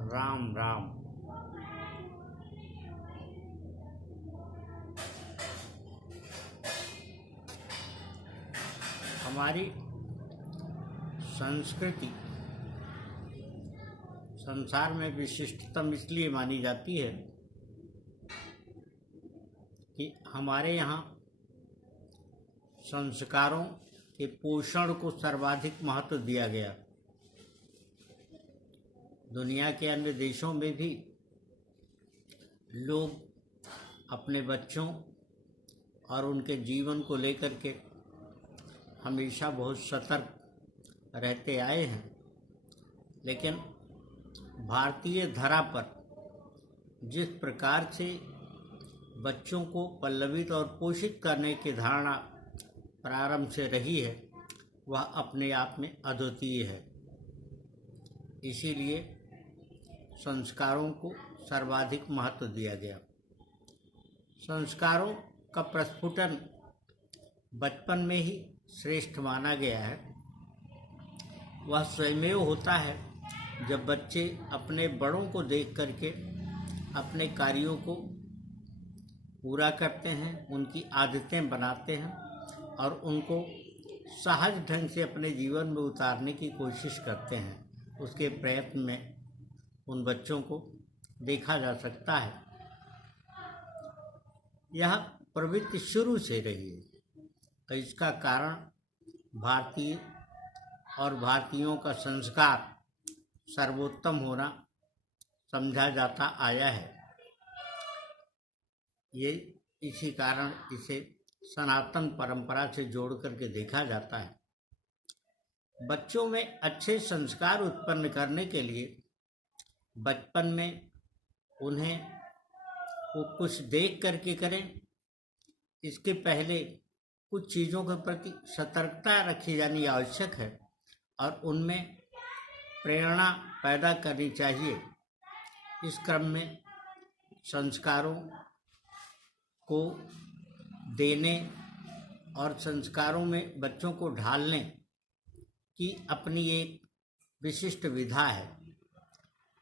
राम राम। हमारी संस्कृति संसार में विशिष्टतम इसलिए मानी जाती है कि हमारे यहाँ संस्कारों के पोषण को सर्वाधिक महत्व दिया गया। दुनिया के अन्य देशों में भी लोग अपने बच्चों और उनके जीवन को लेकर के हमेशा बहुत सतर्क रहते आए हैं, लेकिन भारतीय धरा पर जिस प्रकार से बच्चों को पल्लवित और पोषित करने की धारणा प्रारंभ से रही है, वह अपने आप में अद्वितीय है। इसीलिए संस्कारों को सर्वाधिक महत्व दिया गया। संस्कारों का प्रस्फुटन बचपन में ही श्रेष्ठ माना गया है। वह स्वयमेव होता है जब बच्चे अपने बड़ों को देख करके अपने कार्यों को पूरा करते हैं, उनकी आदतें बनाते हैं और उनको सहज ढंग से अपने जीवन में उतारने की कोशिश करते हैं। उसके प्रयत्न में उन बच्चों को देखा जा सकता है। यह प्रवृत्ति शुरू से रही है, तो इसका कारण भारतीय और भारतीयों का संस्कार सर्वोत्तम होना समझा जाता आया है। ये इसी कारण इसे सनातन परंपरा से जोड़ करके देखा जाता है। बच्चों में अच्छे संस्कार उत्पन्न करने के लिए बचपन में उन्हें वो कुछ देख करके करें। इसके पहले कुछ चीज़ों के प्रति सतर्कता रखी जानी आवश्यक है और उनमें प्रेरणा पैदा करनी चाहिए। इस क्रम में संस्कारों को देने और संस्कारों में बच्चों को ढालने की अपनी एक विशिष्ट विधा है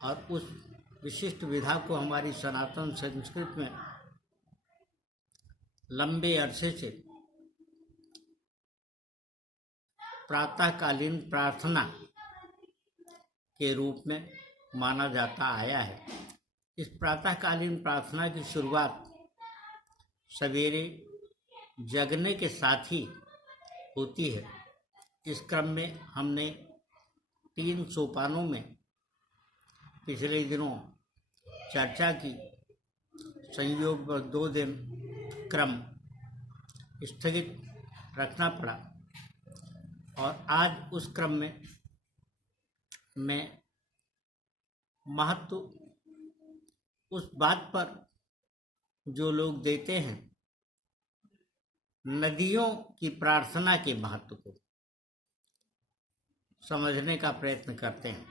और उस विशिष्ट विधा को हमारी सनातन संस्कृति में लंबे अरसे से प्रातःकालीन प्रार्थना के रूप में माना जाता आया है। इस प्रातःकालीन प्रार्थना की शुरुआत सवेरे जगने के साथ ही होती है। इस क्रम में हमने 3 सोपानों में पिछले दिनों चर्चा की। संयोग 2 दिन क्रम स्थगित रखना पड़ा और आज उस क्रम में मैं महत्व उस बात पर जो लोग देते हैं नदियों की प्रार्थना के महत्व को समझने का प्रयत्न करते हैं।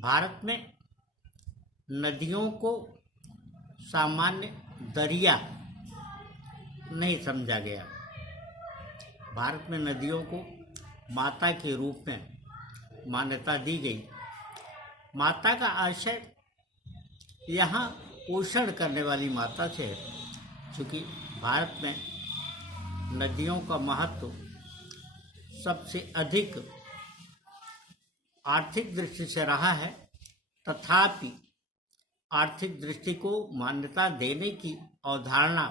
भारत में नदियों को सामान्य दरिया नहीं समझा गया। भारत में नदियों को माता के रूप में मान्यता दी गई। माता का आशय यहाँ पोषण करने वाली माता से है, क्योंकि भारत में नदियों का महत्व सबसे अधिक आर्थिक दृष्टि से रहा है। तथापि आर्थिक दृष्टि को मान्यता देने की अवधारणा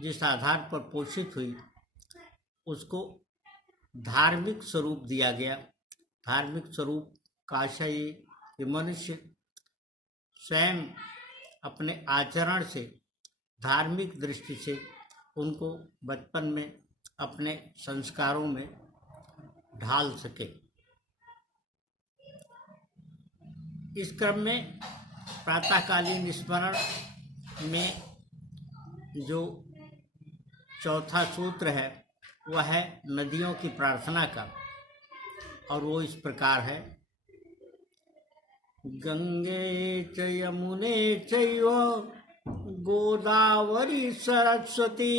जिस आधार पर पोषित हुई उसको धार्मिक स्वरूप दिया गया। धार्मिक स्वरूप का आशय ये कि मनुष्य स्वयं अपने आचरण से धार्मिक दृष्टि से उनको बचपन में अपने संस्कारों में ढाल सके। इस क्रम में प्रातःकालीन स्मरण में जो चौथा सूत्र है वह है नदियों की प्रार्थना का, और वो इस प्रकार है। गंगे च यमुने चैव गोदावरी सरस्वती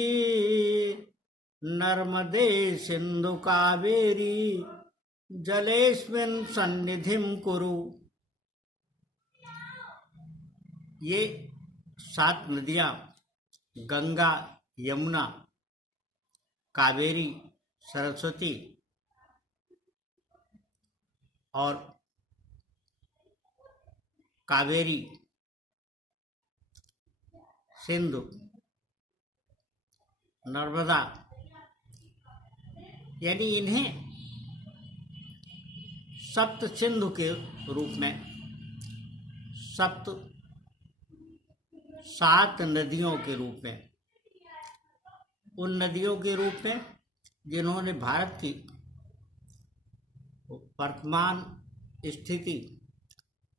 नर्मदे सिंधु कावेरी जलेस्मिन् सन्निधिं कुरु। ये 7 नदियाँ गंगा, यमुना, कावेरी, सरस्वती और कावेरी, सिंधु, नर्मदा, यानी इन्हें सप्त सिंधु के रूप में 7 नदियों के रूप में, उन नदियों के रूप में जिन्होंने भारत की वर्तमान स्थिति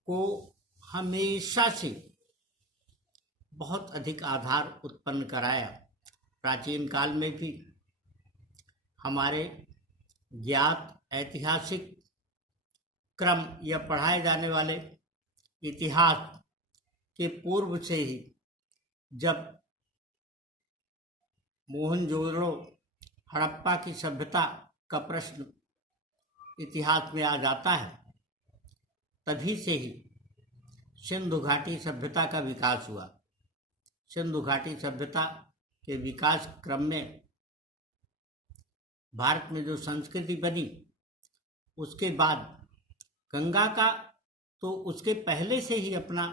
को हमेशा से बहुत अधिक आधार उत्पन्न कराया। प्राचीन काल में भी हमारे ज्ञात ऐतिहासिक क्रम या पढ़ाए जाने वाले इतिहास के पूर्व से ही, जब मोहनजोदड़ो, हड़प्पा की सभ्यता का प्रश्न इतिहास में आ जाता है, तभी से ही सिंधु घाटी सभ्यता का विकास हुआ। सिंधु घाटी सभ्यता के विकास क्रम में भारत में जो संस्कृति बनी, उसके बाद गंगा का तो उसके पहले से ही अपना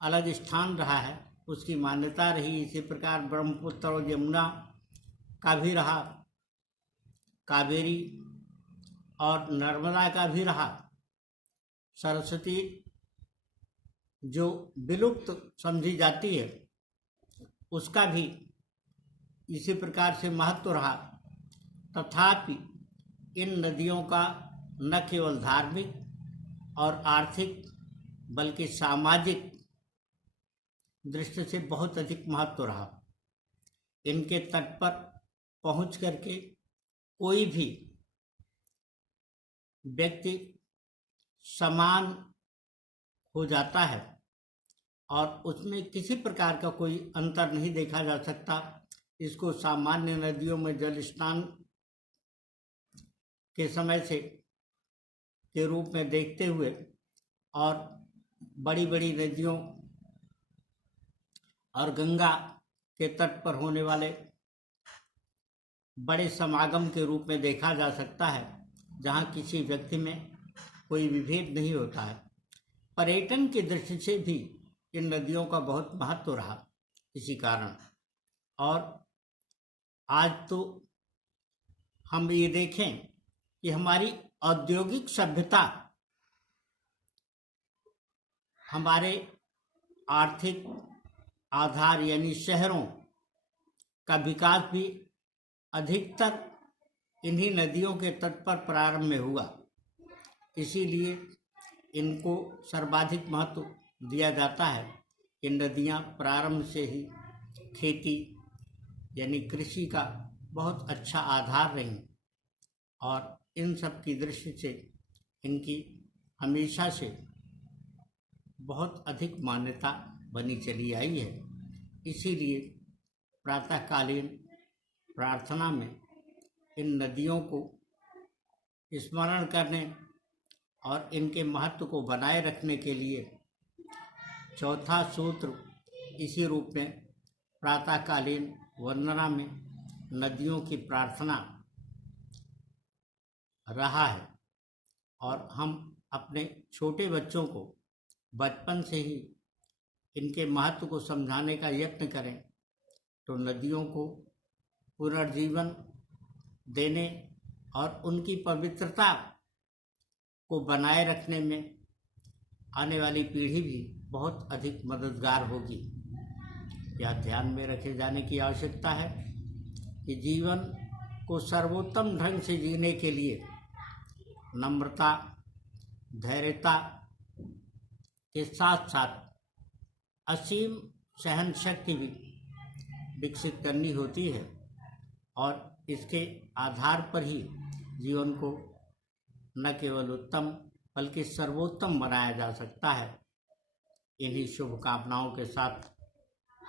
अलग स्थान रहा है, उसकी मान्यता रही। इसी प्रकार ब्रह्मपुत्र और यमुना का भी रहा, कावेरी और नर्मदा का भी रहा, सरस्वती जो विलुप्त समझी जाती है उसका भी इसी प्रकार से महत्व रहा। तथापि इन नदियों का न केवल धार्मिक और आर्थिक बल्कि सामाजिक दृष्टि से बहुत अधिक महत्व रहा। इनके तट पर पहुंच करके कोई भी व्यक्ति समान हो जाता है और उसमें किसी प्रकार का कोई अंतर नहीं देखा जा सकता। इसको सामान्य नदियों में जल स्नान के समय से के रूप में देखते हुए और बड़ी बड़ी नदियों और गंगा के तट पर होने वाले बड़े समागम के रूप में देखा जा सकता है, जहाँ किसी व्यक्ति में कोई विभेद नहीं होता है। पर्यटन की दृष्टि से भी इन नदियों का बहुत महत्व रहा इसी कारण। और आज तो हम ये देखें कि हमारी औद्योगिक सभ्यता हमारे आर्थिक आधार यानी शहरों का विकास भी अधिकतर इन्हीं नदियों के तट पर प्रारंभ में हुआ। इसीलिए इनको सर्वाधिक महत्व दिया जाता है। इन नदियाँ प्रारंभ से ही खेती यानी कृषि का बहुत अच्छा आधार रहीं और इन सब की दृष्टि से इनकी हमेशा से बहुत अधिक मान्यता बनी चली आई है। इसीलिए प्रातःकालीन प्रार्थना में इन नदियों को स्मरण करने और इनके महत्व को बनाए रखने के लिए चौथा सूत्र इसी रूप में प्रातःकालीन वंदना में नदियों की प्रार्थना रहा है। और हम अपने छोटे बच्चों को बचपन से ही इनके महत्व को समझाने का यत्न करें तो नदियों को पुनर्जीवन देने और उनकी पवित्रता को बनाए रखने में आने वाली पीढ़ी भी बहुत अधिक मददगार होगी। यह ध्यान में रखे जाने की आवश्यकता है कि जीवन को सर्वोत्तम ढंग से जीने के लिए नम्रता, धैर्यता के साथ साथ असीम सहन शक्ति भी विकसित करनी होती है और इसके आधार पर ही जीवन को न केवल उत्तम बल्कि सर्वोत्तम बनाया जा सकता है। इन्हीं शुभकामनाओं के साथ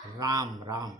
राम राम।